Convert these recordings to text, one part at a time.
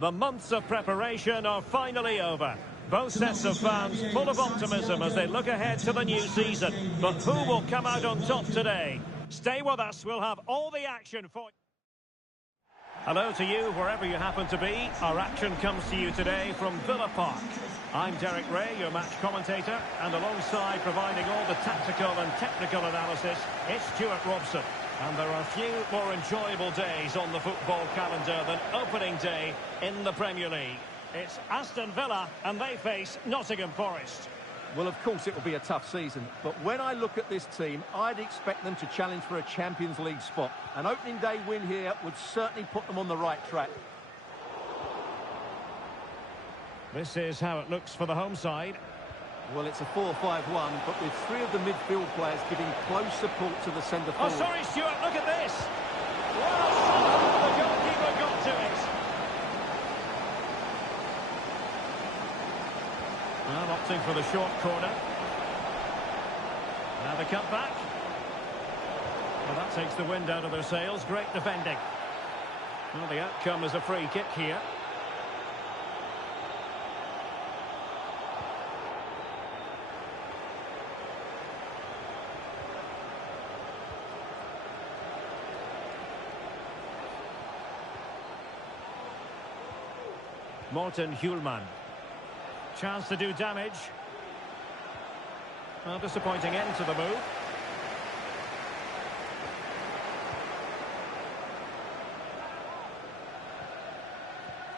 The months of preparation are finally over. Both sets of fans full of optimism as they look ahead to the new season. But who will come out on top today? Stay with us, we'll have all the action for you. Hello to you, wherever you happen to be. Our action comes to you today from Villa Park. I'm Derek Ray, your match commentator, and alongside providing all the tactical and technical analysis, it's Stuart Robson. And there are few more enjoyable days on the football calendar than opening day in the Premier League. It's Aston Villa, and they face Nottingham Forest. Well, of course it will be a tough season, but when I look at this team, I'd expect them to challenge for a Champions League spot. An opening day win here would certainly put them on the right track. This is how it looks for the home side. Well, it's a 4-5-1, but with three of the midfield players giving close support to the centre forward. Oh, sorry, Stuart, look at this. Well, somehow the goalkeeper got to it. Well, opting for the short corner. Now the cut back. Well, that takes the wind out of their sails. Great defending. Well, the outcome is a free kick here. Morten Hjulman. Chance to do damage. Well, disappointing end to the move.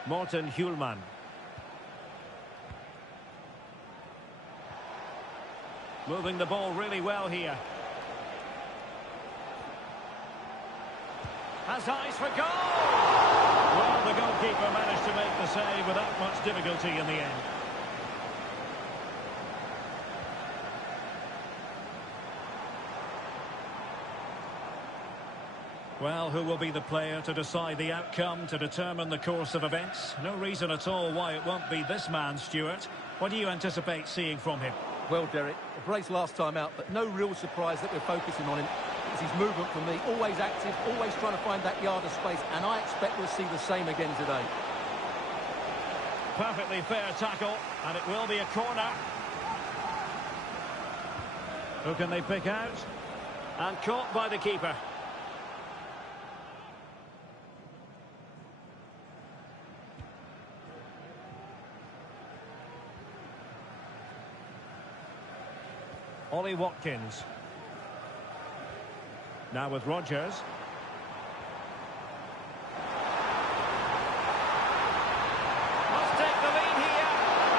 Morten Hjulman. Moving the ball really well here. Has eyes for goal! Well, the goalkeeper managed to make the save without much difficulty in the end. Well, who will be the player to decide the outcome, to determine the course of events? No reason at all why it won't be this man, Stuart. What do you anticipate seeing from him? Well, Derek, a brace last time out, but no real surprise that we're focusing on him. It's his movement for me, always active, always trying to find that yard of space, and I expect we'll see the same again today. Perfectly fair tackle, and it will be a corner. Who can they pick out? And caught by the keeper. Ollie Watkins. Now with Rodgers. Must take the lead here.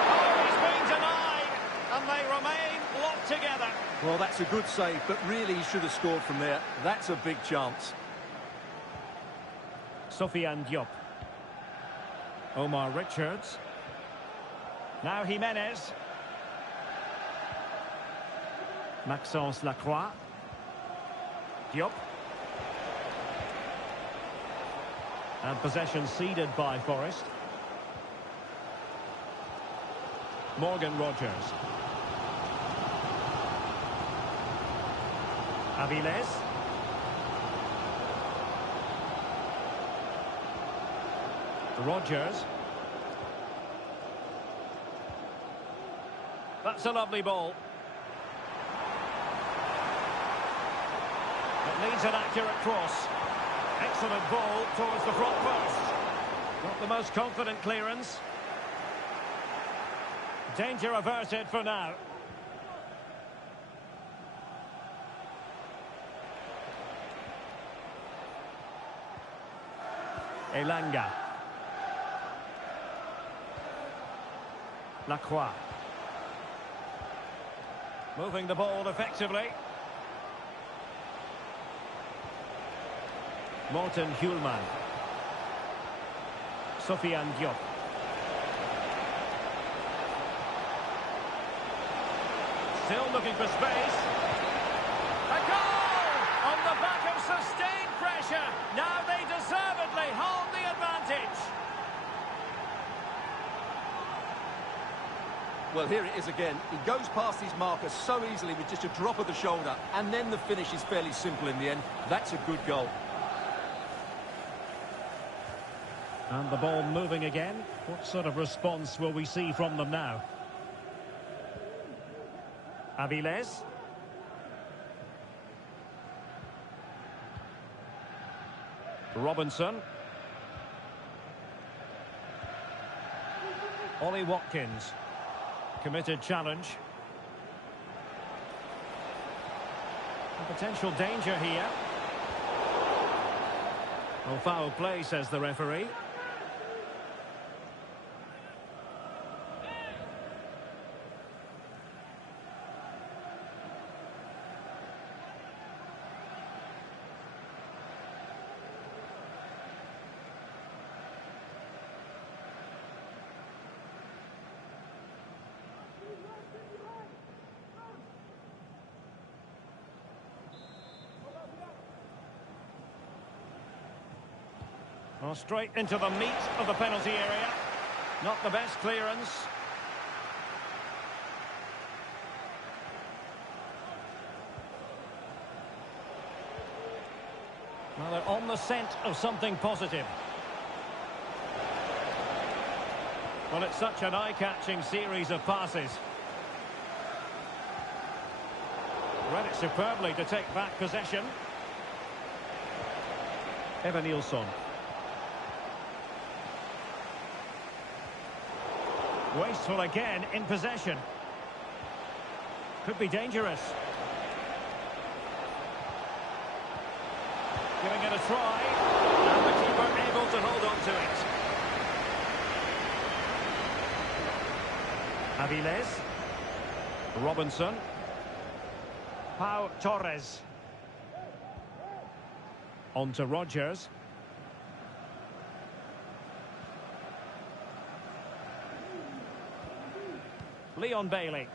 Oh, he's been denied. And they remain locked together. Well, that's a good save, but really he should have scored from there. That's a big chance. Sofiane Diop. Omar Richards. Now Jimenez. Maxence Lacroix. Diop. And possession ceded by Forest. Morgan Rodgers. Avilés. Rodgers. That's a lovely ball. It needs an accurate cross. Excellent ball towards the front post. Not the most confident clearance. Danger averted for now. Elanga. Lacroix. Moving the ball effectively. Morten Hjulman. Sofiane Diop. Still looking for space. A goal! On the back of sustained pressure. Now they deservedly hold the advantage. Well, here it is again. He goes past his marker so easily with just a drop of the shoulder, and then the finish is fairly simple in the end. That's a good goal. And the ball moving again. What sort of response will we see from them now? Aviles. Robinson. Ollie Watkins. Committed challenge. A potential danger here. Well, foul play, says the referee. Well, straight into the meat of the penalty area. Not the best clearance. Well, they're on the scent of something positive. Well, it's such an eye-catching series of passes. Read it superbly to take back possession. Evanilson. Wasteful again in possession. Could be dangerous. Giving it a try. And the keeper able to hold on to it. Aviles. Robinson. Pau Torres. On to Rodgers. Leon Bailey.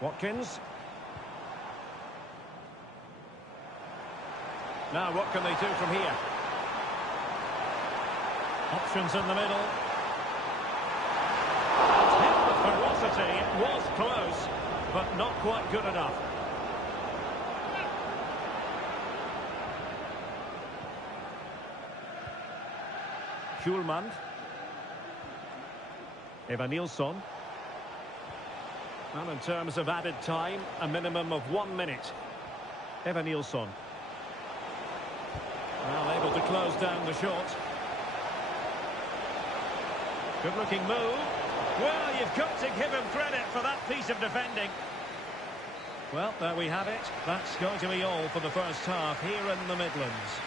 Watkins. Now what can they do from here? Options in the middle. Hit with ferocity. It was close, but not quite good enough. Schulman. Evanilson. Well, in terms of added time, a minimum of 1 minute. Evanilson. Well, able to close down the shot. Good-looking move. Well, you've got to give him credit for that piece of defending. Well, there we have it. That's going to be all for the first half here in the Midlands.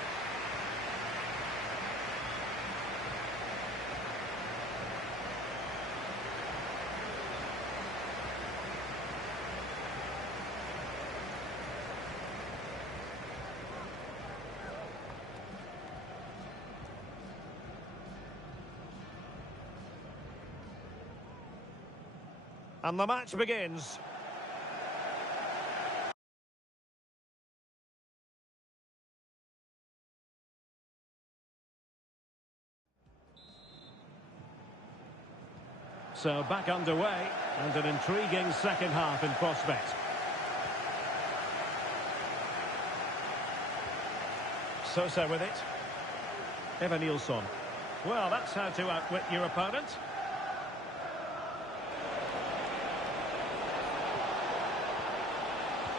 And the match begins. So back underway, and an intriguing second half in prospect. Sosa with it. Evanilson. Well, that's how to outwit your opponent.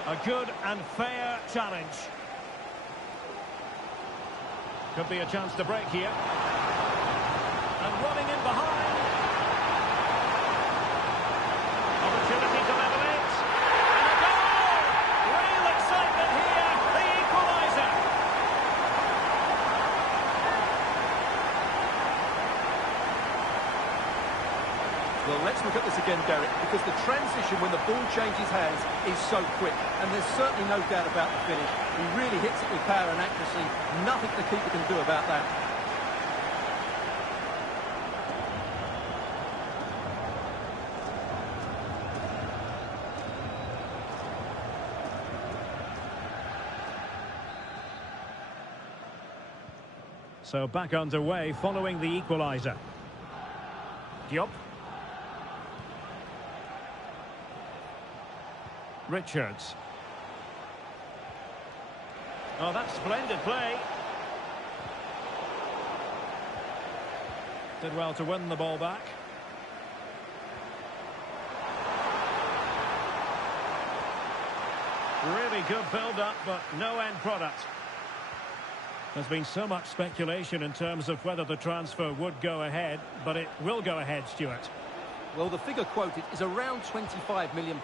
A good and fair challenge. Could be a chance to break here. And running in behind. Opportunity to level it. And a goal! Real excitement here. The equaliser. Well, let's look at this again, Derek, because the transition when the ball changes hands is so quick, and there's certainly no doubt about the finish. He really hits it with power and accuracy. Nothing the keeper can do about that. So back underway following the equaliser. Diop. Richards. Oh, that's splendid play. Did well to win the ball back. Really good build-up, but no end product. There's been so much speculation in terms of whether the transfer would go ahead, but it will go ahead, Stuart. Well, the figure quoted is around £25 million,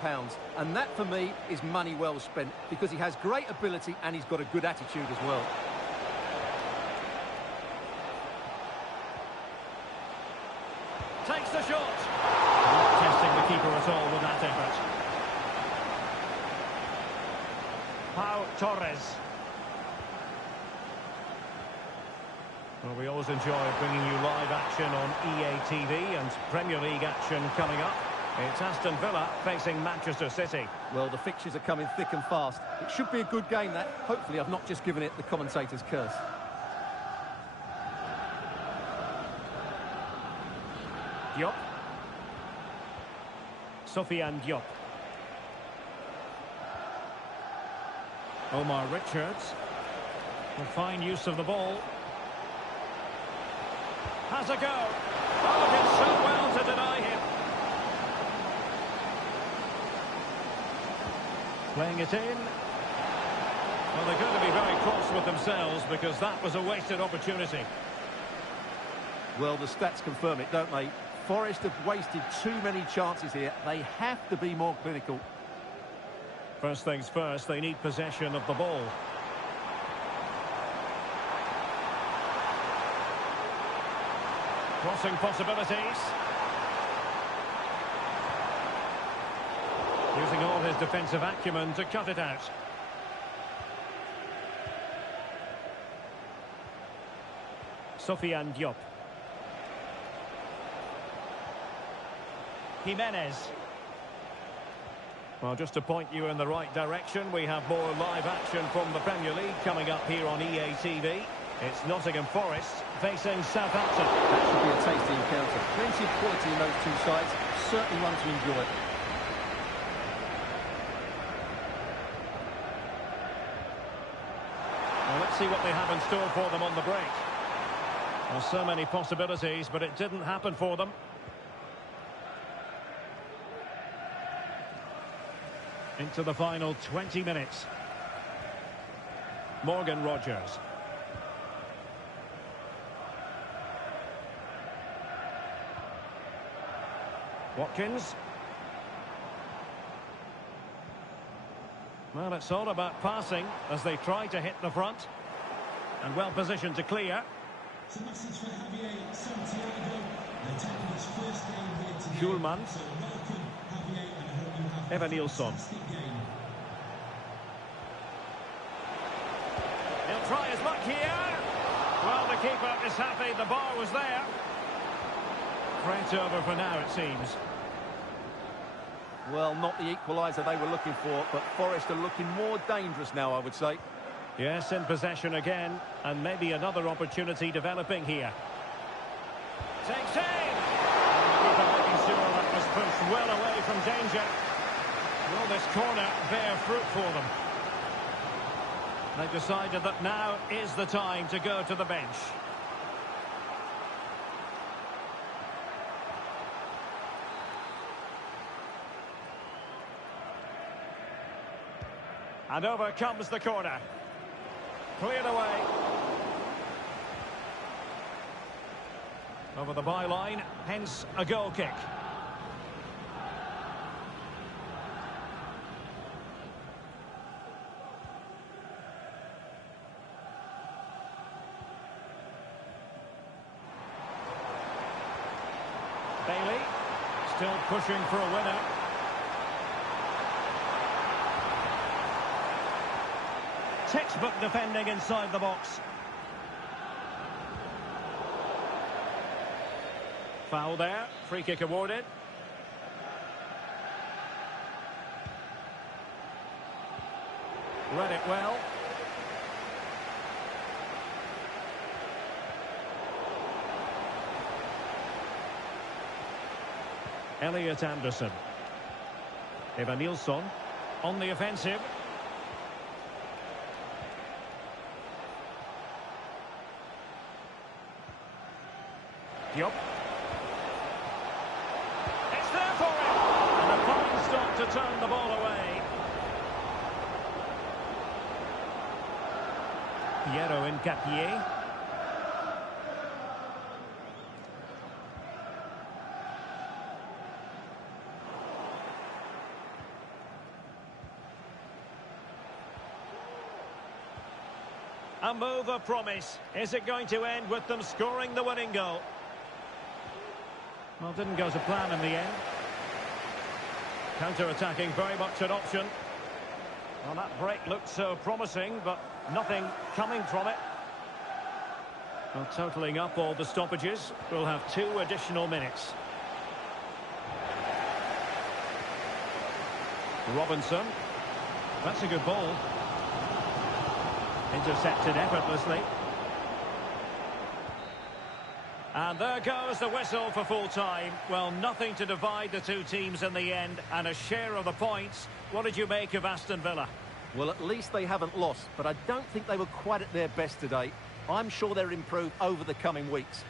and that, for me, is money well spent, because he has great ability and he's got a good attitude as well. Takes the shot. Not testing the keeper at all with that effort. Pau Torres. Well, we always enjoy bringing you live action on EA TV and Premier League action coming up. It's Aston Villa facing Manchester City. Well, the fixtures are coming thick and fast. It should be a good game, that. Hopefully I've not just given it the commentator's curse. Diop. Sofiane Diop. Omar Richards. A fine use of the ball. Has a go. Oh, did so well to deny him. Playing it in. Well, they're going to be very cross with themselves because that was a wasted opportunity. Well, the stats confirm it, don't they? Forest have wasted too many chances here. They have to be more clinical. First things first, they need possession of the ball. Crossing possibilities. Using all his defensive acumen to cut it out. Sofiane Diop. Jimenez. Well, just to point you in the right direction, we have more live action from the Premier League coming up here on EA TV. It's Nottingham Forest facing Southampton. That should be a tasty encounter. Plenty of quality in those two sides. Certainly one to enjoy. Well, let's see what they have in store for them on the break. Well, so many possibilities, but it didn't happen for them. Into the final 20 minutes. Morgan Rogers. Watkins. Well, it's all about passing as they try to hit the front. And well positioned to clear. Schulman. Evan Nilsson. He'll try his luck here. Well, the keeper is happy. The bar was there. Threat over for now, it seems. Well, not the equaliser they were looking for, but Forest are looking more dangerous now, I would say. Yes, in possession again, and maybe another opportunity developing here. Takes aim! Keeper making sure that was pushed well away from danger. Will this corner bear fruit for them? They've decided that now is the time to go to the bench. And over comes the corner. Cleared away. Over the byline, hence a goal kick. Bailey, still pushing for a winner. Textbook defending inside the box. Foul there, free kick awarded. Read it well. Elliot Anderson. Evan Nilsson on the offensive. Diop. turn the ball away. Piero in Capier. A move of promise. Is it going to end with them scoring the winning goal? Well, didn't go to plan in the end. Counter-attacking, very much an option. Well, that break looked so promising, but nothing coming from it. Well, totalling up all the stoppages, we'll have 2 additional minutes. Robinson. That's a good ball. Intercepted effortlessly. And there goes the whistle for full time. Well, nothing to divide the 2 teams in the end, and a share of the points. What did you make of Aston Villa? Well, at least they haven't lost, but I don't think they were quite at their best today. I'm sure they'll improve over the coming weeks.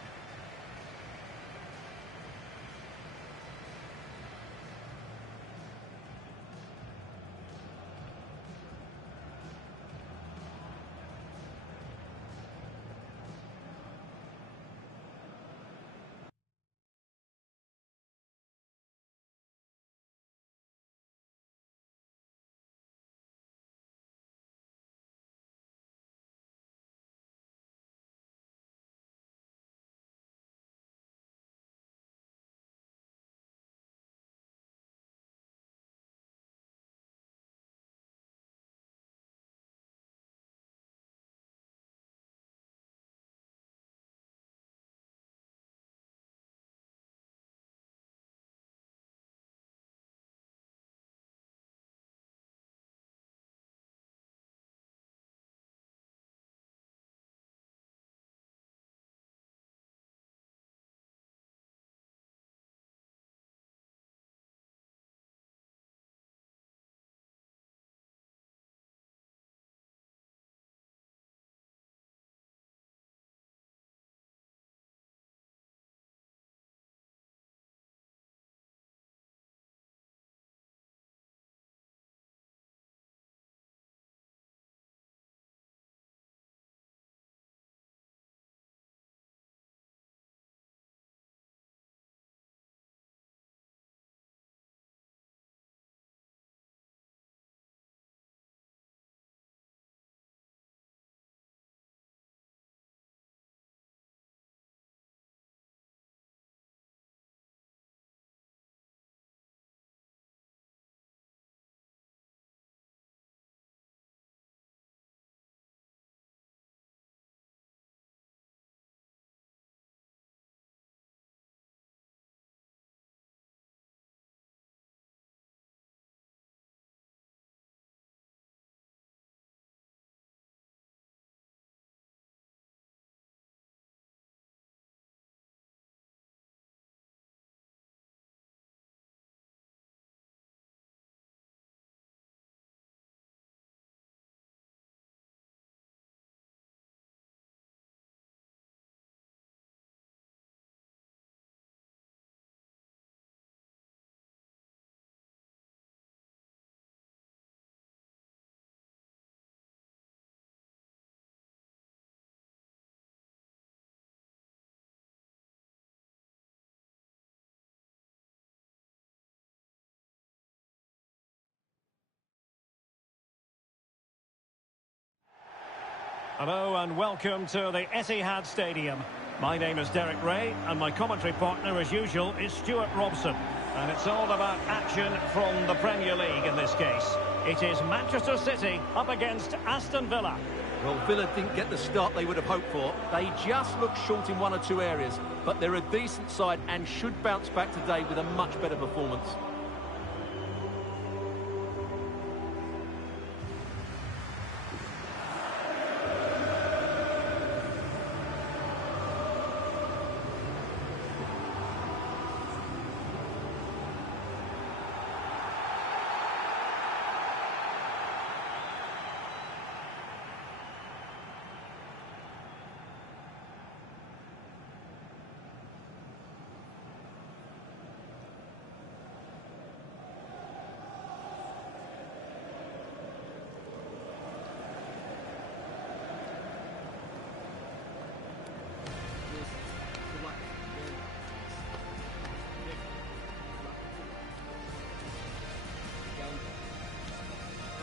Hello and welcome to the Etihad Stadium. My name is Derek Ray and my commentary partner as usual is Stuart Robson. And it's all about action from the Premier League in this case. It is Manchester City up against Aston Villa. Well, Villa didn't get the start they would have hoped for. They just look short in 1 or 2 areas. But they're a decent side and should bounce back today with a much better performance.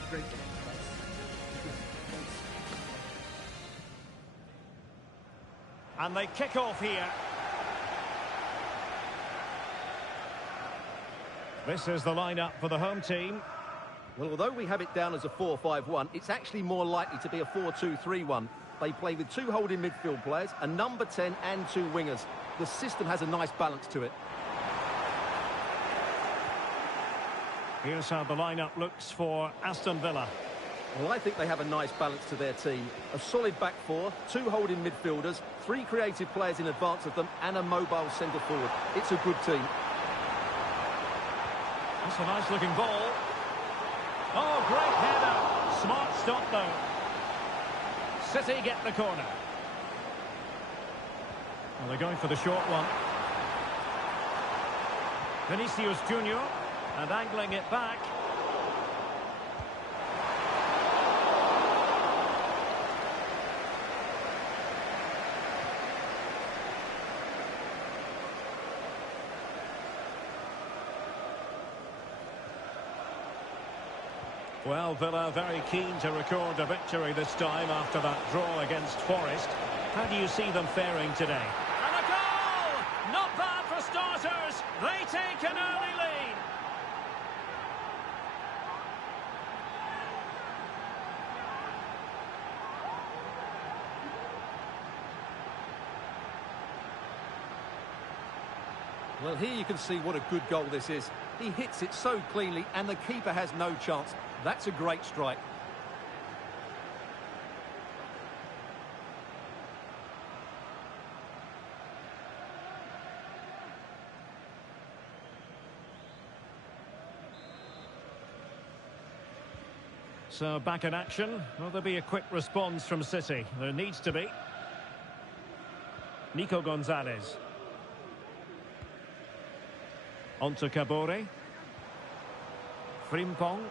Great. And they kick off here. This is the lineup for the home team. Well, although we have it down as a 4-5-1, it's actually more likely to be a 4-2-3-1. They play with 2 holding midfield players, a number 10 and 2 wingers. The system has a nice balance to it. Here's how the lineup looks for Aston Villa. Well, I think they have a nice balance to their team. A solid back 4, 2 holding midfielders, 3 creative players in advance of them, and a mobile centre forward. It's a good team. That's a nice-looking ball. Oh, great header. Smart stop, though. City get the corner. Well, they're going for the short one. Vinicius Junior, and angling it back. Well, Villa very keen to record a victory this time after that draw against Forest. How do you see them faring today? And a goal! Not bad for starters. They take an early lead. Well, here you can see what a good goal this is. He hits it so cleanly and the keeper has no chance. That's a great strike. So back in action. Will there be a quick response from City? There needs to be. Nico Gonzalez. Onto Kabore. Frimpong.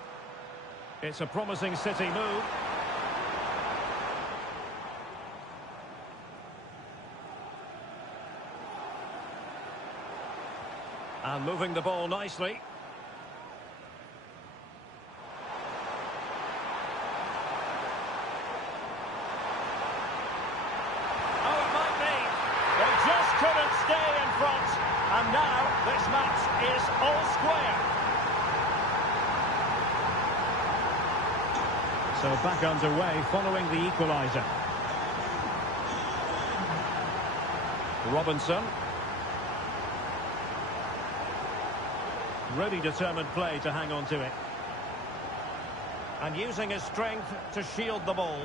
It's a promising City move. And moving the ball nicely. Oh, it might be. They just couldn't stay in front. And now this match is all square. So back underway following the equaliser. Robinson. Really determined play to hang on to it. And using his strength to shield the ball.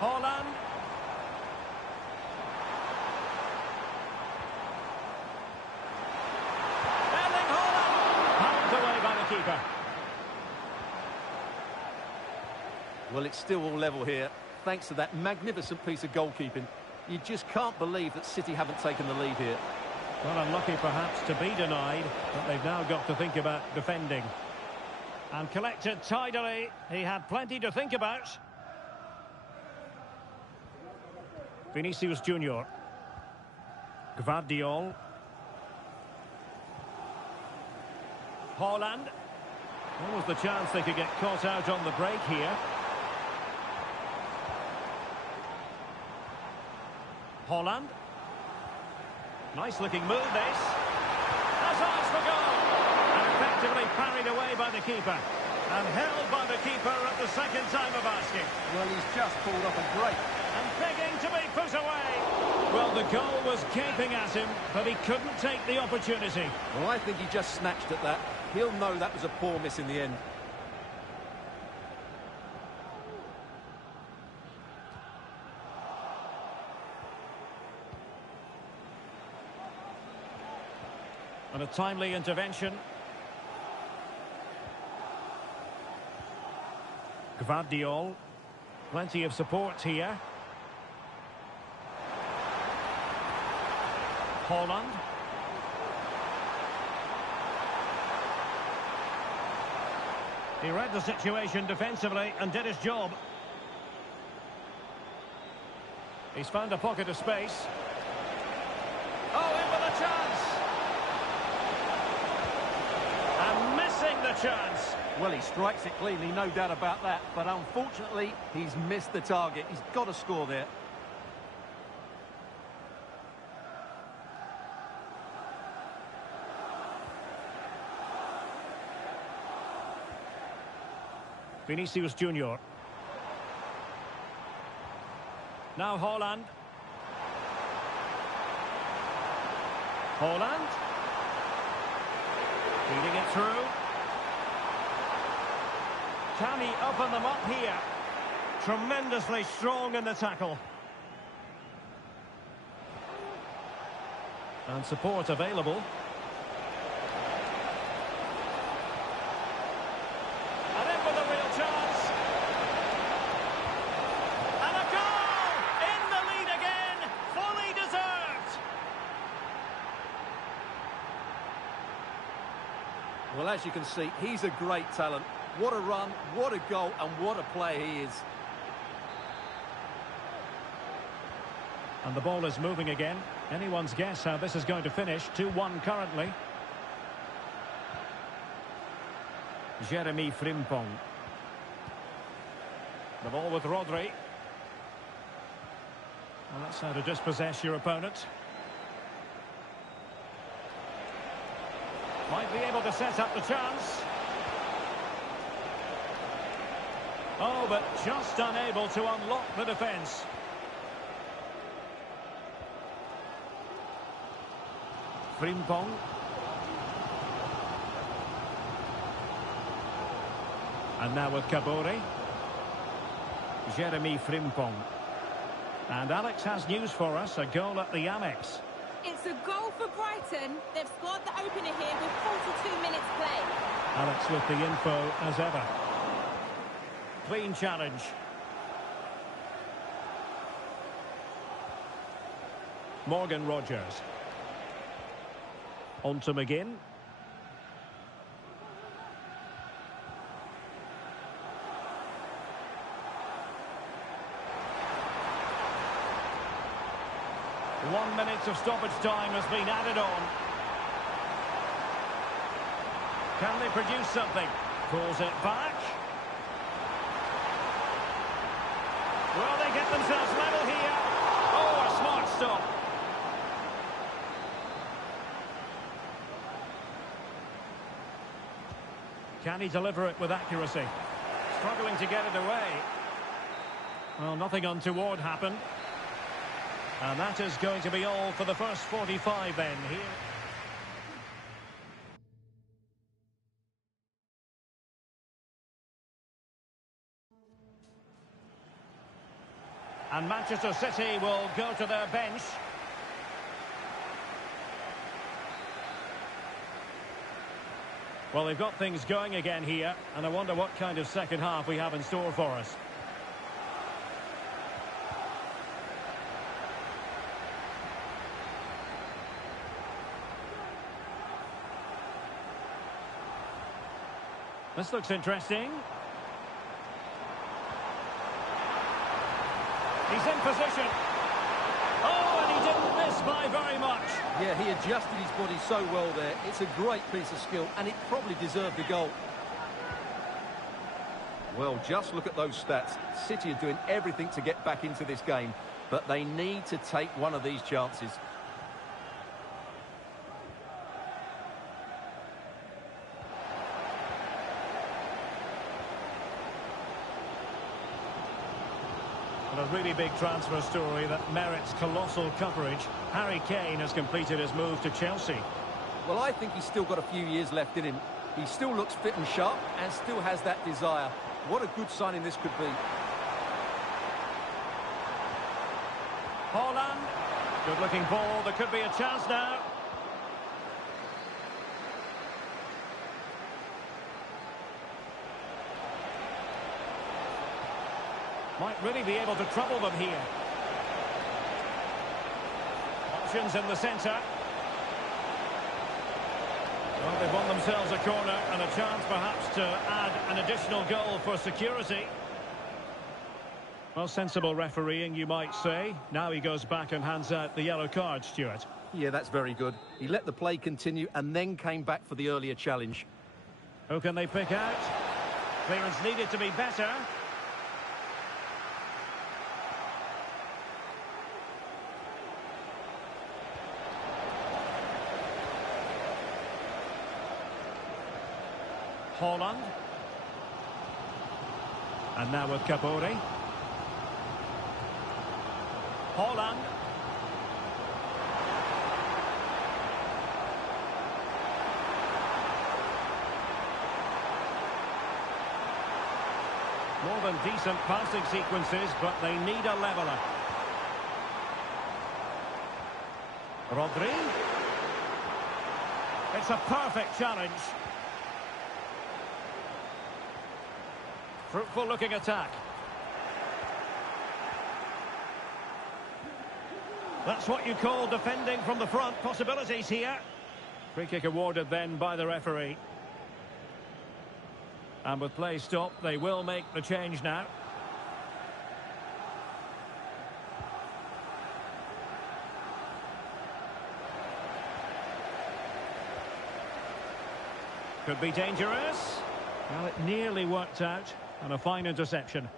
Haaland. Erling Haaland. Pounded away by the keeper. Well, it's still all level here, thanks to that magnificent piece of goalkeeping. You just can't believe that City haven't taken the lead here. Well, unlucky perhaps to be denied, but they've now got to think about defending. And collected tidily. He had plenty to think about. Vinicius Junior. Gvardiol. Haaland. What was the chance they could get caught out on the break here? Haaland. Nice looking move this. Has eyes for goal. And effectively parried away by the keeper. And held by the keeper at the second time of asking. Well, he's just pulled off a great. And begging to be put away. Well, the goal was gaping at him, but he couldn't take the opportunity. Well, I think he just snatched at that. He'll know that was a poor miss in the end. And a timely intervention. Gvardiol. Plenty of support here. Haaland. He read the situation defensively and did his job. He's found a pocket of space. Oh, in with a chance. chance. Well, he strikes it cleanly, no doubt about that. But unfortunately, he's missed the target. He's got to score there. Vinicius Junior. Now Haaland. Haaland. Feeding it through. Can he open them up here? Tremendously strong in the tackle. And support available. And in with a real chance. And a goal! In the lead again! Fully deserved! Well, as you can see, he's a great talent. What a run, what a goal, and what a player he is. And the ball is moving again. Anyone's guess how this is going to finish. 2-1 currently. Jeremy Frimpong. The ball with Rodri. Well, that's how to dispossess your opponent. Might be able to set up the chance. Oh, but just unable to unlock the defence. Frimpong. And now with Kabore. Jeremy Frimpong. And Alex has news for us, a goal at the Amex. It's a goal for Brighton. They've scored the opener here with 42 minutes play. Alex with the info as ever. Clean challenge. Morgan Rogers. On to McGinn. One minute of stoppage time has been added on. Can they produce something? Pulls it back. Will they get themselves level here? Oh, a smart stop. Can he deliver it with accuracy? Struggling to get it away. Well, nothing untoward happened. And that is going to be all for the first 45 then here. And Manchester City will go to their bench. Well, they've got things going again here, and I wonder what kind of second half we have in store for us. This looks interesting. He's in position. Oh, and he didn't miss by very much. Yeah, he adjusted his body so well there. It's a great piece of skill, and it probably deserved a goal. Well, just look at those stats. City are doing everything to get back into this game, but they need to take one of these chances. A really big transfer story that merits colossal coverage. Harry Kane has completed his move to Chelsea. Well, I think he's still got a few years left in him. He still looks fit and sharp and still has that desire. What a good signing this could be. Haaland. Good looking ball. There could be a chance now. Might really be able to trouble them here. Options in the centre. Well, they've won themselves a corner and a chance perhaps to add an additional goal for security. Well, sensible refereeing, you might say. Now he goes back and hands out the yellow card, Stuart. Yeah, that's very good. He let the play continue and then came back for the earlier challenge. Who can they pick out? Clearance needed to be better. Holland. And now with Kabori. Holland. More than decent passing sequences, but they need a leveller. Rodri. It's a perfect challenge. Fruitful looking attack. That's what you call defending from the front. Possibilities here. Free kick awarded then by the referee. And with play stopped, they will make the change now. Could be dangerous. Well, it nearly worked out. And a fine interception.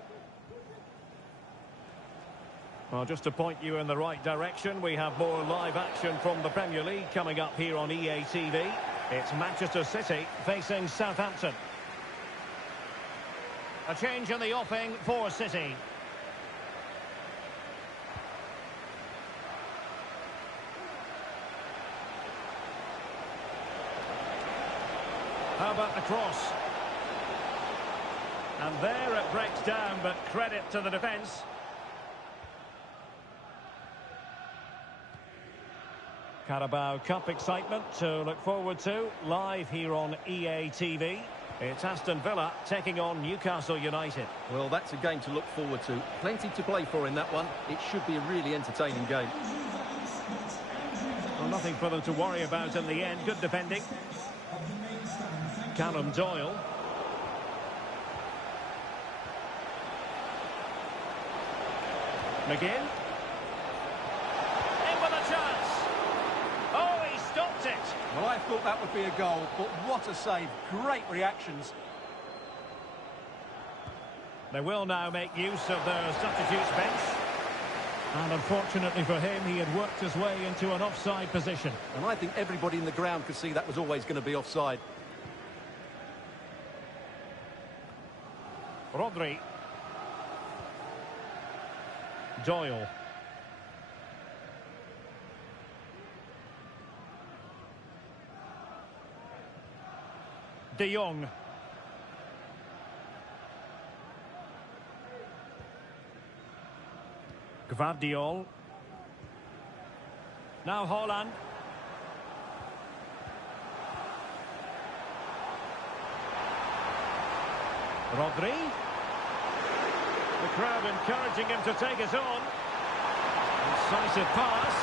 Well, just to point you in the right direction, we have more live action from the Premier League coming up here on EA TV. It's Manchester City facing Southampton. A change in the offing for City. How about the cross? And there it breaks down, but credit to the defence. Carabao Cup excitement to look forward to, live here on EA TV. It's Aston Villa taking on Newcastle United. Well, that's a game to look forward to. Plenty to play for in that one. It should be a really entertaining game. Well, nothing for them to worry about in the end. Good defending. Callum Doyle. McGinn. In with a chance. Oh, he stopped it. Well, I thought that would be a goal, but what a save. Great reactions. They will now make use of their substitutes bench. And unfortunately for him, he had worked his way into an offside position. And I think everybody in the ground could see that was always going to be offside. Rodri. Doyle. De Jong. Gvardiol. Now Holland. Rodri. The crowd encouraging him to take it on. Incisive pass.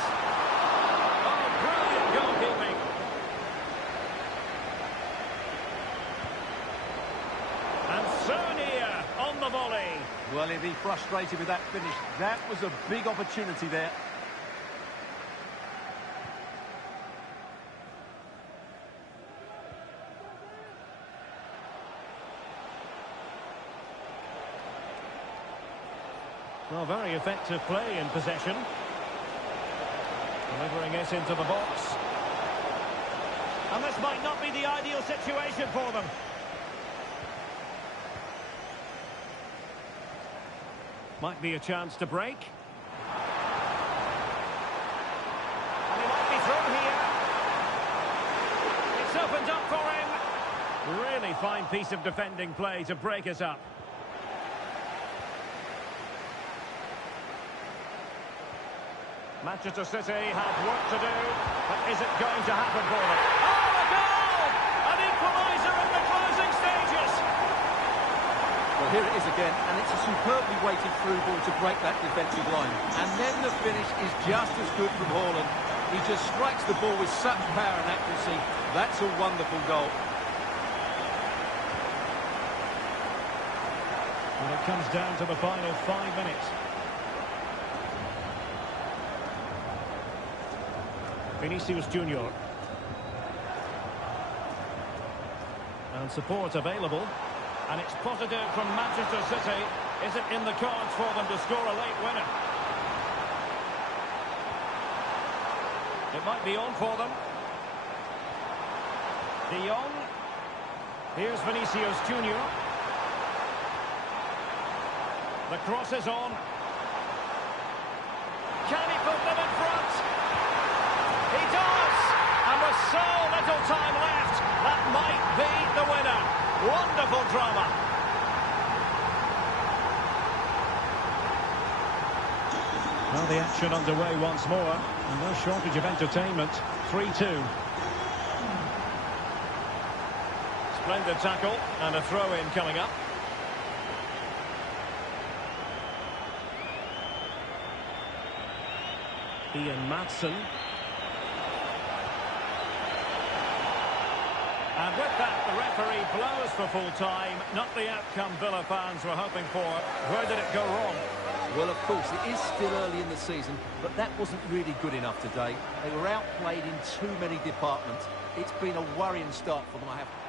Oh, brilliant goalkeeping. And Sonia on the volley. Well, he'll be frustrated with that finish. That was a big opportunity there. Well, very effective play in possession. Delivering it into the box. And this might not be the ideal situation for them. Might be a chance to break. And he might be through here. It's opened up for him. Really fine piece of defending play to break us up. Manchester City have work to do, but is it going to happen for them? Oh, a goal! An equaliser in the closing stages! Well, here it is again, and it's a superbly weighted through ball to break that defensive line. And then the finish is just as good from Haaland. He just strikes the ball with such power and accuracy. That's a wonderful goal. And it comes down to the final 5 minutes. Vinicius Junior. And support available. And it's positive from Manchester City. Is it in the cards for them to score a late winner? It might be on for them. De Jong. Here's Vinicius Junior. The cross is on. Can he put them in front? He does! And with so little time left, that might be the winner. Wonderful drama. Well, the action underway once more. And no shortage of entertainment. 3-2. Splendid tackle. And a throw-in coming up. Ian Maatsen. And with that, the referee blows for full time. Not the outcome Villa fans were hoping for. Where did it go wrong? Well, of course, it is still early in the season, but that wasn't really good enough today. They were outplayed in too many departments. It's been a worrying start for them, I have to say.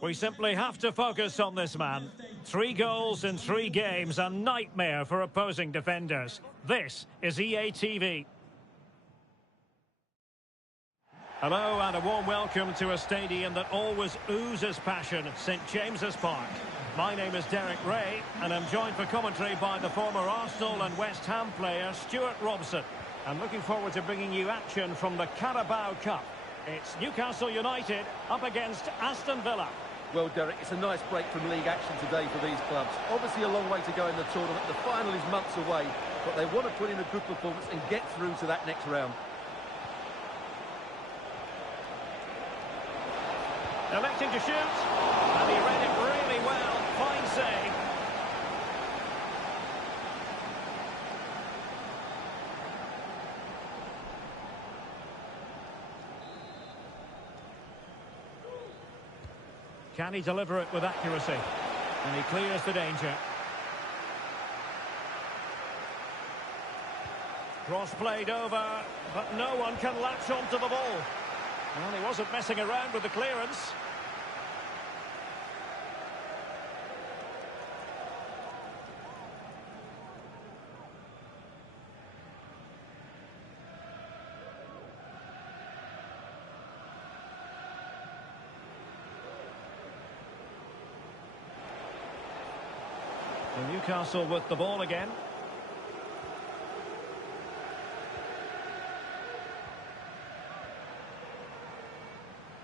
We simply have to focus on this man. 3 goals in 3 games, a nightmare for opposing defenders. This is EATV. Hello and a warm welcome to a stadium that always oozes passion, St James's Park. My name is Derek Ray and I'm joined for commentary by the former Arsenal and West Ham player Stuart Robson. I'm looking forward to bringing you action from the Carabao Cup. It's Newcastle United up against Aston Villa. Well, Derek, it's a nice break from league action today for these clubs. Obviously a long way to go in the tournament. The final is months away, but they want to put in a good performance and get through to that next round. Electing to shoot, and he read it really well. Fine save. Can he deliver it with accuracy? And he clears the danger. Cross played over, but no one can latch onto the ball. Well, he wasn't messing around with the clearance. And Newcastle with the ball again.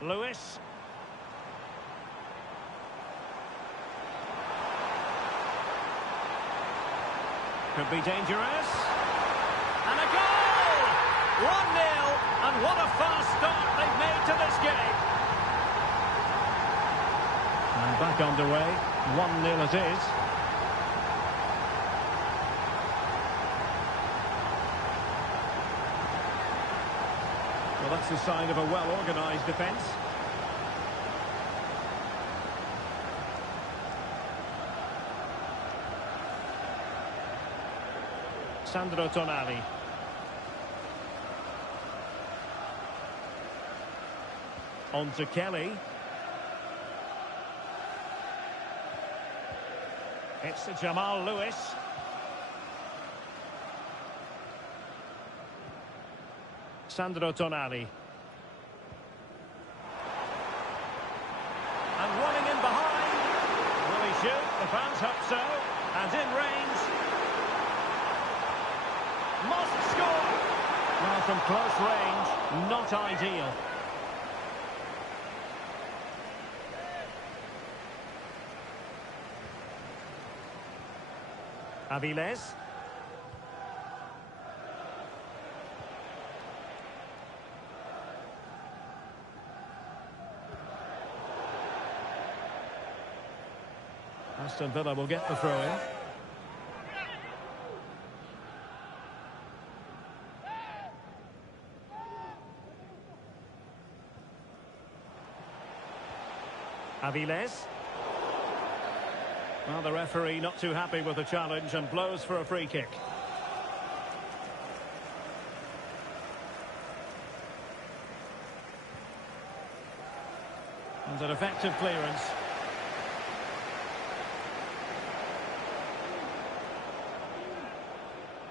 Lewis. Could be dangerous. And a goal! 1-0, and what a fast start they've made to this game. And back underway, 1-0 it is. Well, that's the sign of a well-organised defence. Sandro Tonali. On to Kelly. It's Jamal Lewis. Sandro Tonali. And running in behind. Will he shoot? The fans hope so. And in range. Must score. Well, from close range, not ideal. Aviles. Aston Villa will get the throw-in. Aviles. Well, the referee not too happy with the challenge and blows for a free kick. And an effective clearance.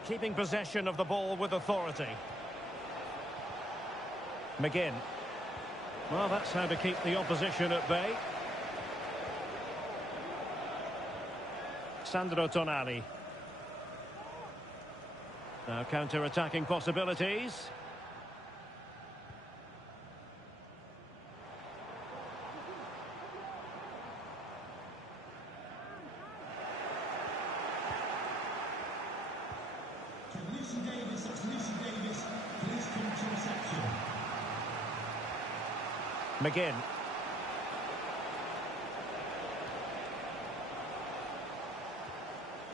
Keeping possession of the ball with authority. McGinn. Well, that's how to keep the opposition at bay. Sandro Tonali. Now counter-attacking possibilities. McGinn.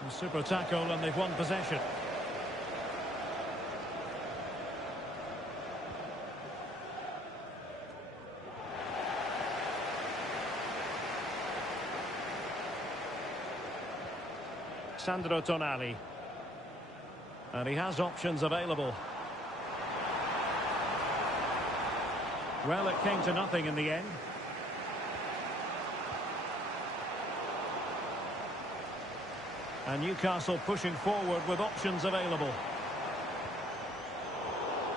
A super tackle and they've won possession. Sandro Tonali. And he has options available. Well, it came to nothing in the end. And Newcastle pushing forward with options available.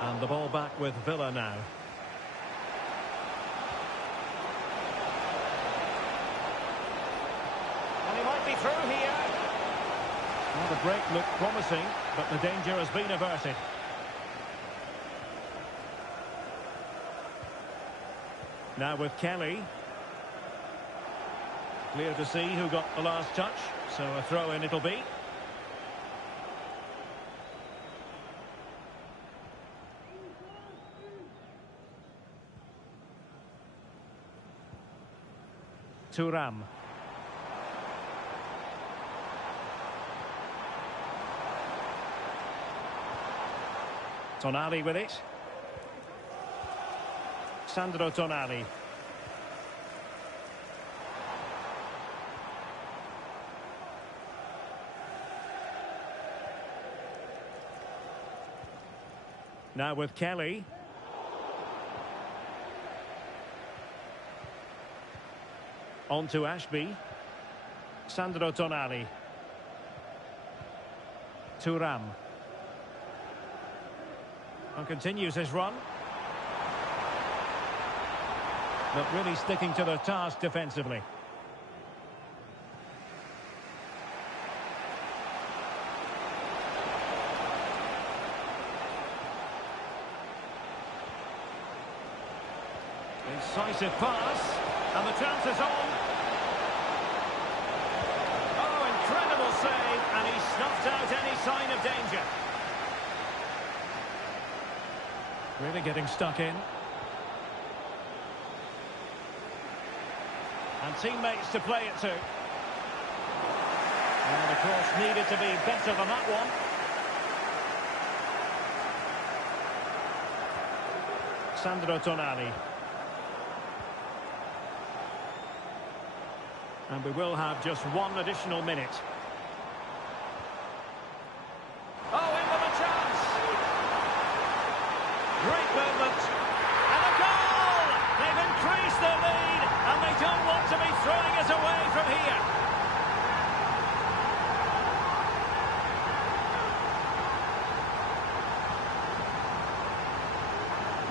And the ball back with Villa now. And he might be through here. Well, the break looked promising, but the danger has been averted. Now with Kelly. Clear to see who got the last touch, so a throw-in it'll be. Thuram. Tonali with it. Sandro Tonali. Now with Kelly. On to Ashby. Sandro Tonali. Thuram. And continues his run. But really sticking to their task defensively. Incisive pass. And the chance is on. Oh, incredible save. And he snuffed out any sign of danger. Really getting stuck in. And teammates to play it to. And the cross needed to be better than that one. Sandro Tonali. And we will have just one additional minute. Oh, into the chance! Great movement. And a goal! They've increased their lead, and they don't want to be throwing it away from here.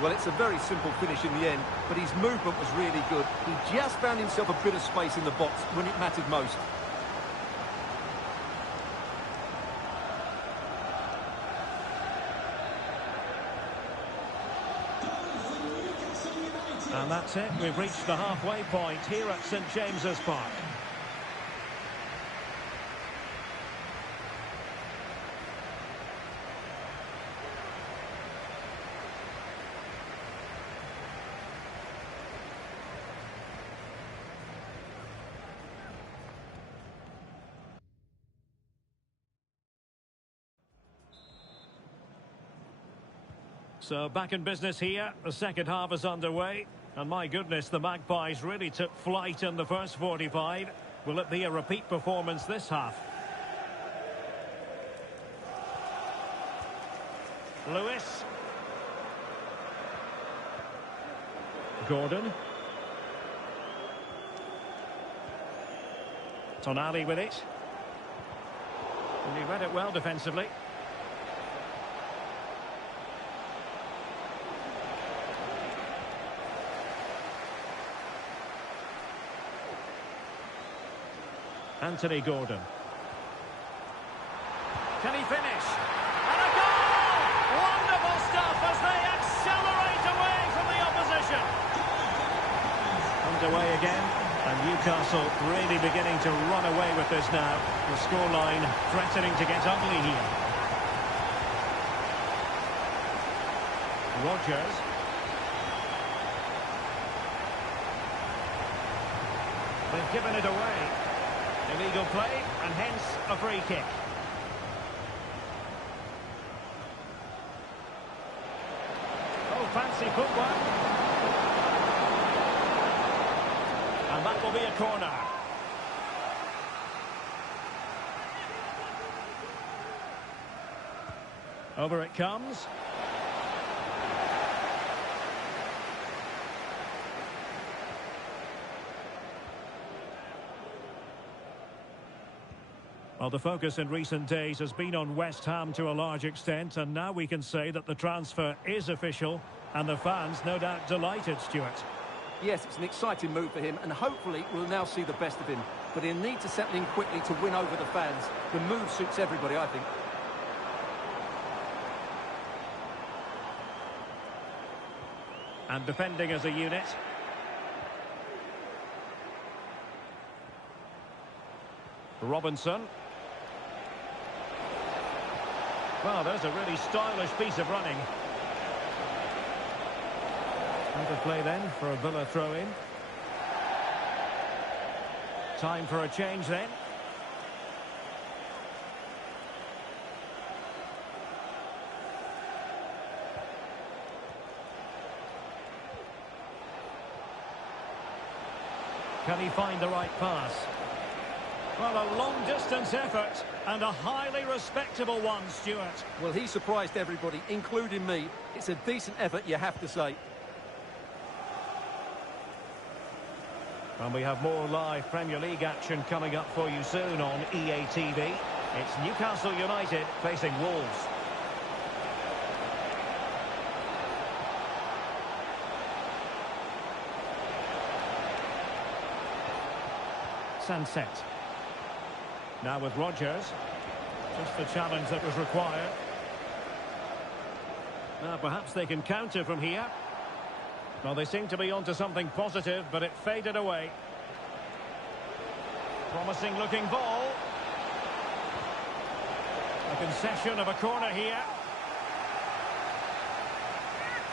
Well, it's a very simple finish in the end, but his movement was really good. He just found himself a bit of space in the box when it mattered most. And that's it. We've reached the halfway point here at St James's Park. So back in business here. The second half is underway. And my goodness, the Magpies really took flight in the first 45. Will it be a repeat performance this half? Lewis. Gordon. Tonali with it. And he read it well defensively. Anthony Gordon. Can he finish? And a goal! Wonderful stuff as they accelerate away from the opposition. Underway again, and Newcastle really beginning to run away with this now. The scoreline threatening to get ugly here. Rodgers. They've given it away. Illegal play, and hence a free kick. Oh, fancy footwork. And that will be a corner. Over it comes. Well, the focus in recent days has been on West Ham to a large extent, and now we can say that the transfer is official, and the fans no doubt delighted, Stuart. Yes, it's an exciting move for him, and hopefully we'll now see the best of him. But he'll need to settle in quickly to win over the fans. The move suits everybody, I think. And defending as a unit. Robinson. Well, there's a really stylish piece of running. Out of play then for a Villa throw-in. Time for a change then. Can he find the right pass? Well, a long-distance effort and a highly respectable one, Stuart. Well, he surprised everybody, including me. It's a decent effort, you have to say. And we have more live Premier League action coming up for you soon on EA TV. It's Newcastle United facing Wolves. Sunset. Now with Rodgers. Just the challenge that was required. Now perhaps they can counter from here. Well, they seem to be onto something positive, but it faded away. Promising looking ball. A concession of a corner here.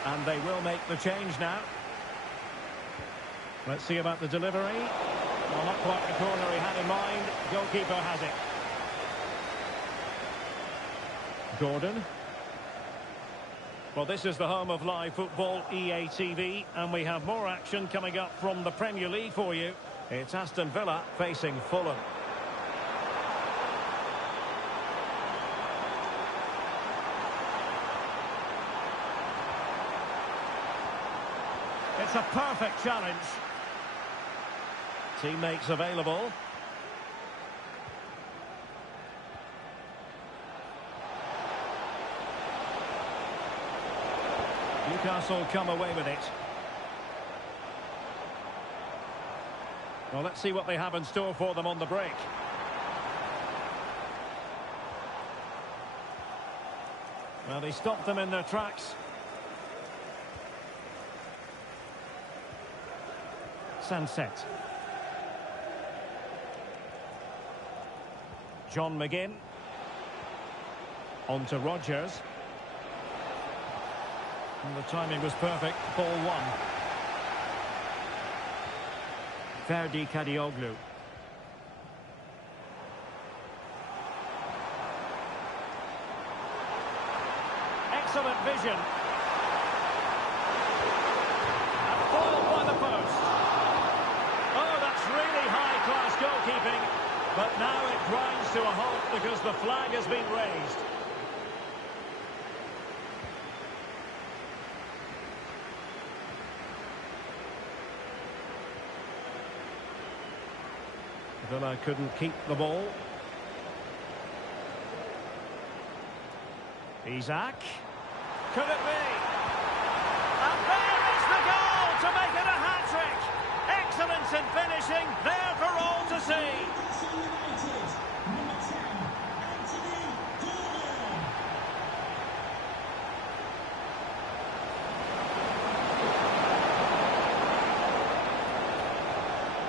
And they will make the change now. Let's see about the delivery. Well, not quite the corner he had in mind. Goalkeeper has it. Gordon. Well, this is the home of live football, EA TV, and we have more action coming up from the Premier League for you. It's Aston Villa facing Fulham. It's a perfect challenge. Teammates available. Newcastle come away with it. Well, let's see what they have in store for them on the break. Well, they stopped them in their tracks. Sunset. John McGinn. On to Rodgers. And the timing was perfect. Ball one. Ferdi Kadioglu. Excellent vision. And foiled by the post. Oh, that's really high-class goalkeeping. But now it grinds to a halt because the flag has been raised. Villa couldn't keep the ball. Isaac. Could it be? And there is the goal to make it a hat-trick. Excellence in finishing, there for all to see.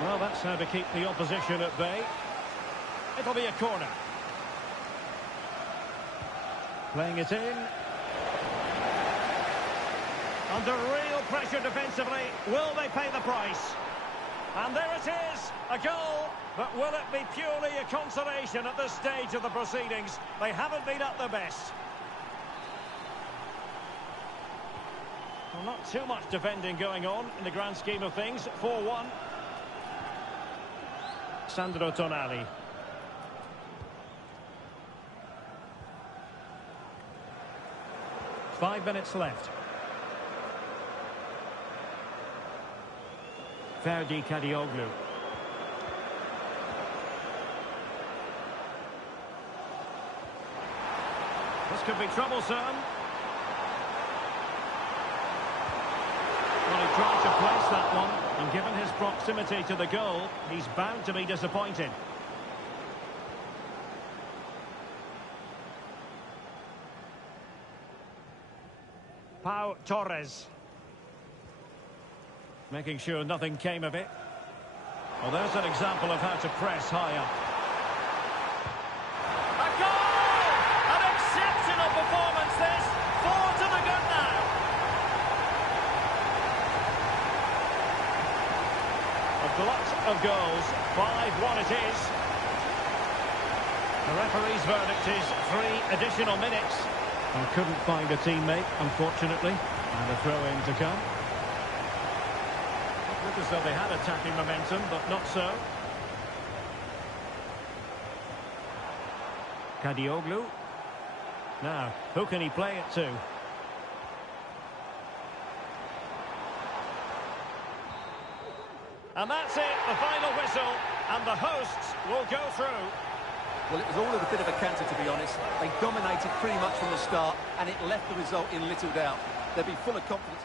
Well, that's how to keep the opposition at bay. It'll be a corner. Playing it in. Under real pressure defensively. Will they pay the price? And there it is, a goal. But will it be purely a consolation at this stage of the proceedings? They haven't been at their best. Well, not too much defending going on in the grand scheme of things. 4-1. Sandro Tonali. Five minutes left. Ferdi Kadioglu. This could be troublesome. Well, he tried to place that one, and given his proximity to the goal, he's bound to be disappointed. Pau Torres. Making sure nothing came of it. Well, there's an example of how to press high up. lot of goals. 5-1 it is. The referee's verdict is 3 additional minutes. And couldn't find a teammate, unfortunately. And a throw-in to come. It looked as though they had attacking momentum, but not so. Kadioglu. Now, who can he play it to? And that's it, the final whistle, and the hosts will go through. Well, it was all a bit of a canter, to be honest. They dominated pretty much from the start, and it left the result in little doubt. They'll be full of confidence.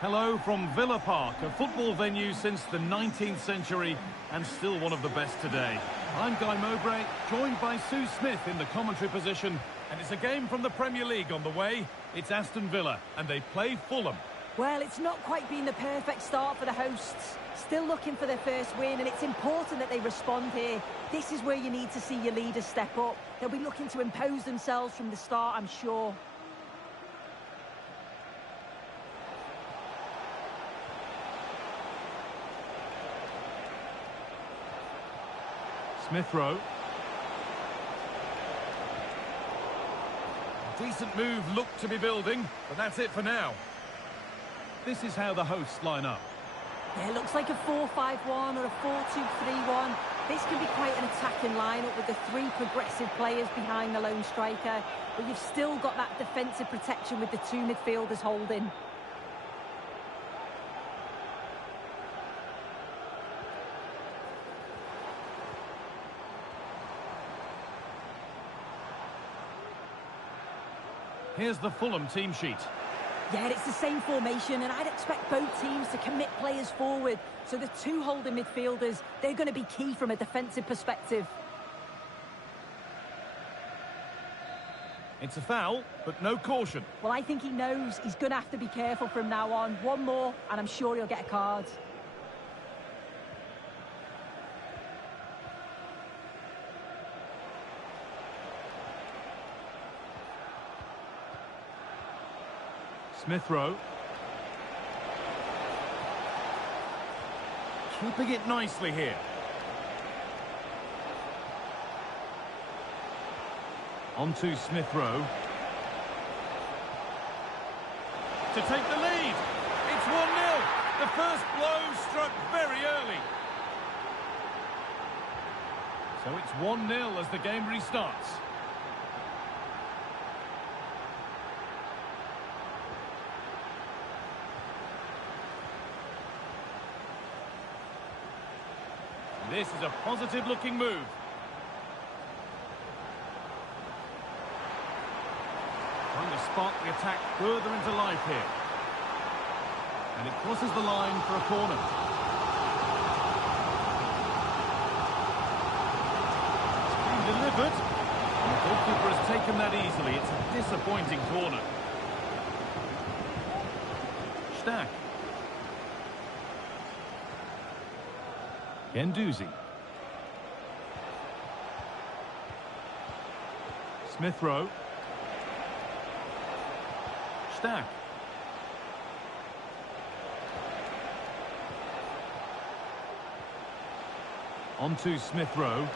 Hello from Villa Park, a football venue since the 19th century and still one of the best today. I'm Guy Mowbray, joined by Sue Smith in the commentary position, and it's a game from the Premier League on the way. It's Aston Villa, and they play Fulham. Well, it's not quite been the perfect start for the hosts. Still looking for their first win, and it's important that they respond here. This is where you need to see your leaders step up. They'll be looking to impose themselves from the start, I'm sure. Smith Rowe. Decent move looked to be building, but that's it for now. This is how the hosts line up. Yeah, it looks like a 4-5-1 or a 4-2-3-1. This can be quite an attacking lineup with the 3 progressive players behind the lone striker, but you've still got that defensive protection with the 2 midfielders holding. Here's the Fulham team sheet. Yeah, it's the same formation, and I'd expect both teams to commit players forward. So the 2 holding midfielders, they're going to be key from a defensive perspective. It's a foul, but no caution. Well, I think he knows he's going to have to be careful from now on. One more, and I'm sure he'll get a card. Smith Rowe. Keeping it nicely here. On to Smith Rowe. To take the lead. It's 1-0. The first blow struck very early. So it's 1-0 as the game restarts. This is a positive-looking move. Trying to spark the attack further into life here. And it crosses the line for a corner. It's been delivered. And the goalkeeper has taken that easily. It's a disappointing corner. Stack. Guendouzi. Smith Rowe. Stack. On to Smith Rowe.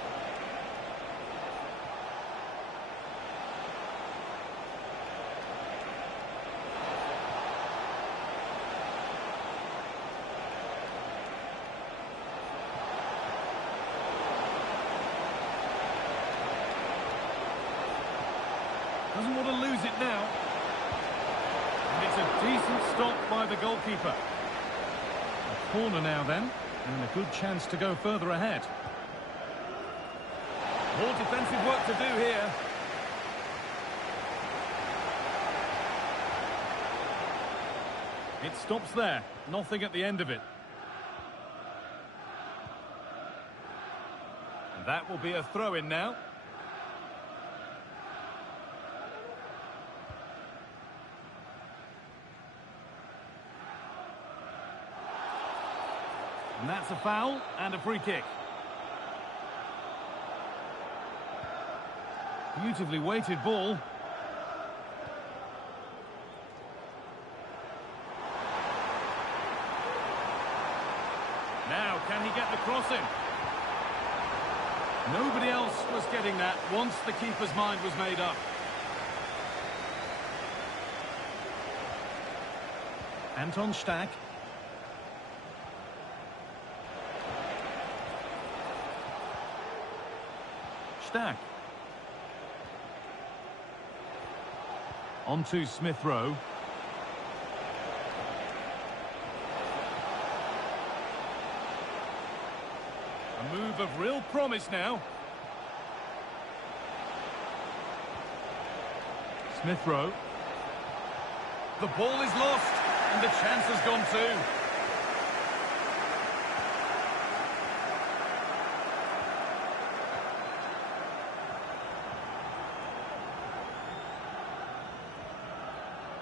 Doesn't want to lose it now. And it's a decent stop by the goalkeeper. A corner now then, and a good chance to go further ahead. More defensive work to do here. It stops there. Nothing at the end of it. And that will be a throw-in now. And that's a foul and a free kick. Beautifully weighted ball. Now, can he get the cross in? Nobody else was getting that once the keeper's mind was made up. Anton Stack. Stack. On to Smith Rowe. A move of real promise now. Smith Rowe. The ball is lost, and the chance has gone too.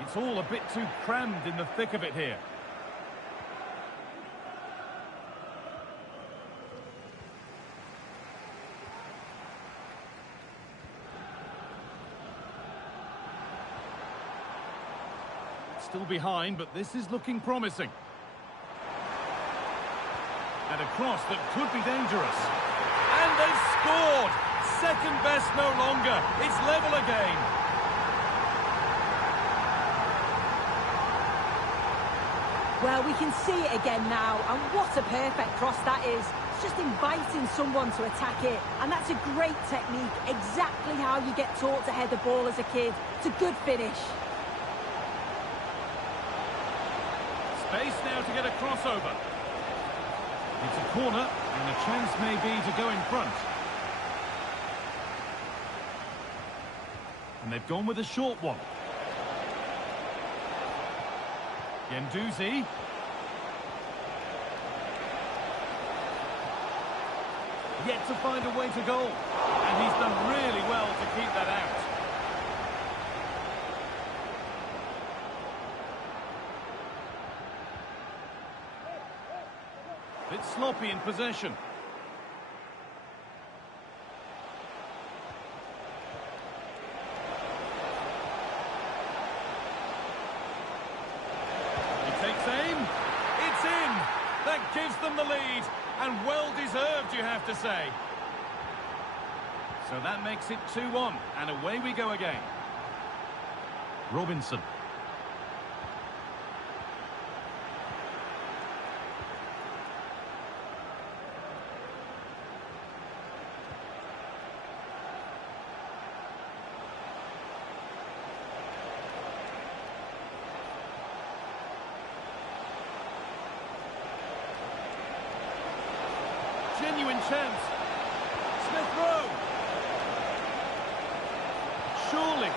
It's all a bit too crammed in the thick of it here. Still behind, but this is looking promising. And a cross that could be dangerous. And they've scored! Second best no longer. It's level again. Well, we can see it again now, and what a perfect cross that is. It's just inviting someone to attack it, and that's a great technique, exactly how you get taught to head the ball as a kid. It's a good finish. Space now to get a crossover. It's a corner, and a chance may be to go in front. And they've gone with a short one. Guendouzi. Yet to find a way to goal. And he's done really well to keep that out. Bit sloppy in possession. Aim. It's in. That gives them the lead, and well deserved, you have to say. So that makes it 2-1, and away we go again. Robinson. chance. Smith Rowe. Surely.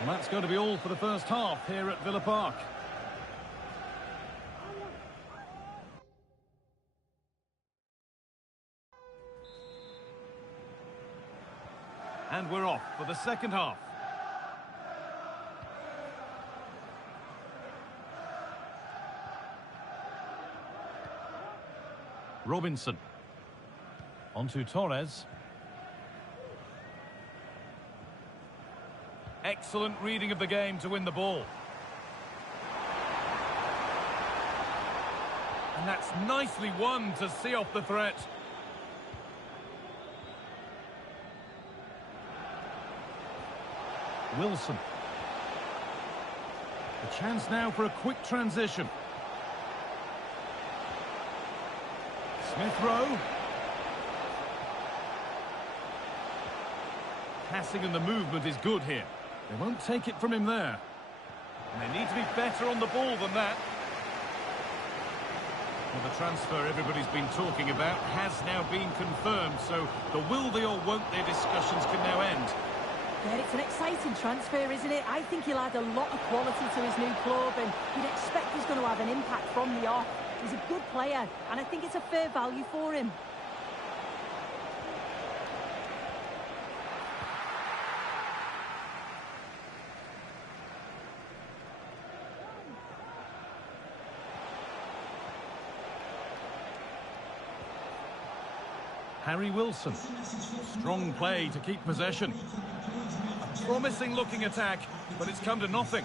And that's going to be all for the first half here at Villa Park. And we're off for the second half. Robinson. Onto Torres. Excellent reading of the game to win the ball. And that's nicely won to see off the threat. Wilson. A chance now for a quick transition. Smith Rowe. Passing and the movement is good here. They won't take it from him there. And they need to be better on the ball than that. Well, the transfer everybody's been talking about has now been confirmed, so the will they or won't they discussions can now end. Yeah, it's an exciting transfer, isn't it? I think he'll add a lot of quality to his new club, and you'd expect he's going to have an impact from the off. He's a good player, and I think it's a fair value for him. Harry Wilson. Strong play to keep possession. A promising looking attack, but it's come to nothing.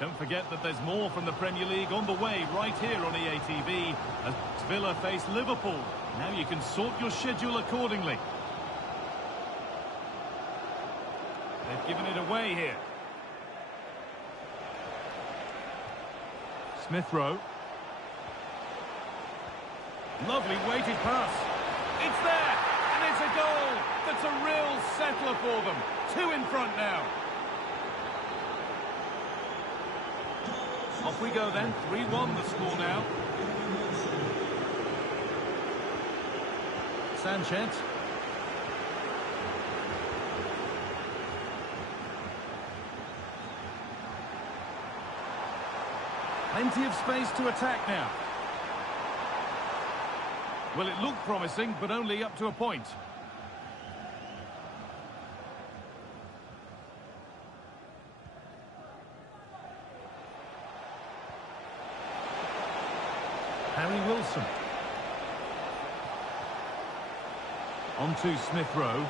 Don't forget that there's more from the Premier League on the way right here on EATV as Villa face Liverpool. Now you can sort your schedule accordingly. They've given it away here. Smith Rowe. Lovely weighted pass. It's there, and it's a goal. That's a real settler for them. 2 in front now. Off we go then. 3-1 the score now. Sanchez. Plenty of space to attack now. Well, it looked promising, but only up to a point. Harry Wilson. On to Smith Rowe.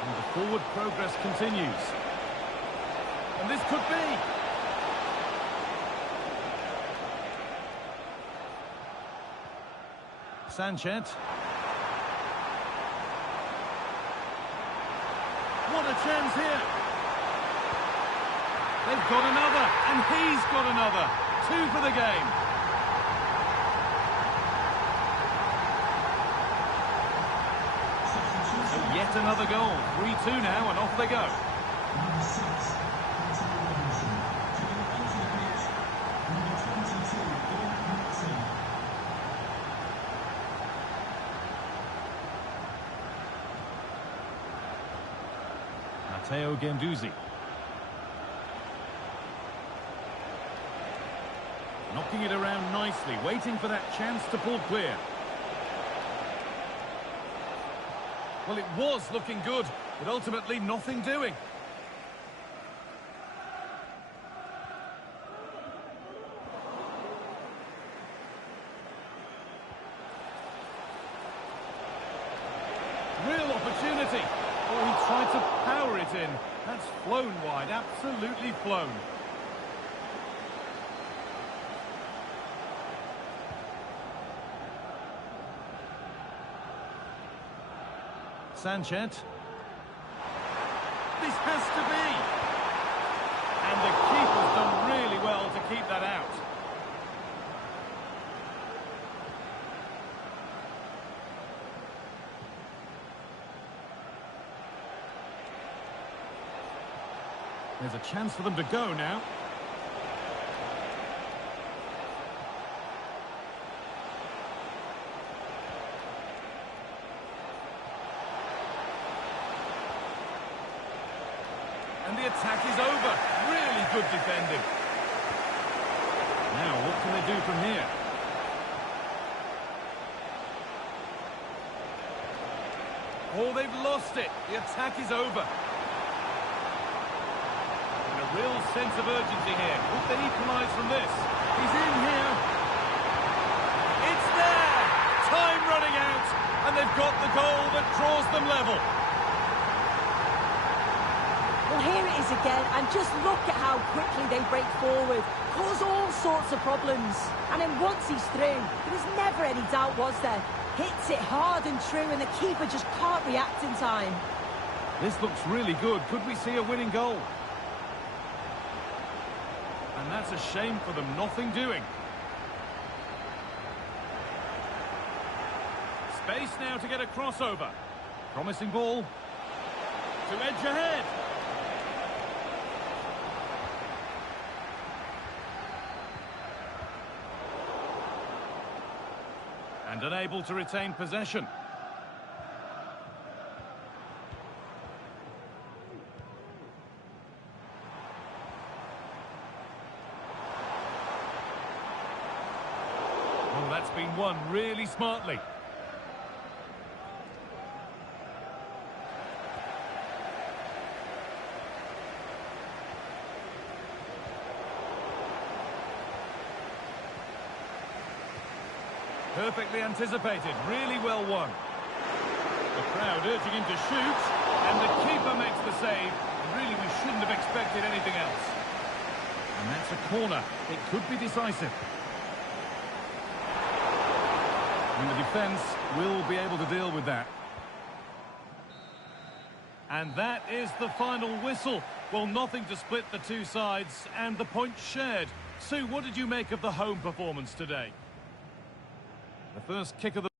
And the forward progress continues. And this could be. Sanchez. What a chance here. They've got another, and he's got another. 2 for the game. So yet another goal. 3-2 now, and off they go. Matteo Guendouzi. Knocking it around nicely, waiting for that chance to pull clear. Well, it was looking good, but ultimately nothing doing. Real opportunity. Oh, he tried to power it in. That's flown wide, absolutely flown. Sanchez. This has to be. And the keeper's done really well to keep that out. There's a chance for them to go now. the attack is over. Really good defending. Now, what can they do from here? Oh, they've lost it. The attack is over. And a real sense of urgency here. Could they equalise from this? He's in here. It's there! Time running out. And they've got the goal that draws them level. Well, here it is again, and just look at how quickly they break forward. Cause all sorts of problems. And then once he's through, there was never any doubt, was there? Hits it hard and true, and the keeper just can't react in time. This looks really good. Could we see a winning goal? And that's a shame for them. Nothing doing. Space now to get a crossover. Promising ball. To edge ahead. And unable to retain possession. Well, that's been won really smartly. Perfectly anticipated, really well won. The crowd urging him to shoot, and the keeper makes the save. Really, we shouldn't have expected anything else. And that's a corner. It could be decisive. And the defence will be able to deal with that. And that is the final whistle. Well, nothing to split the two sides, and the points shared. Sue, what did you make of the home performance today? The first kick of the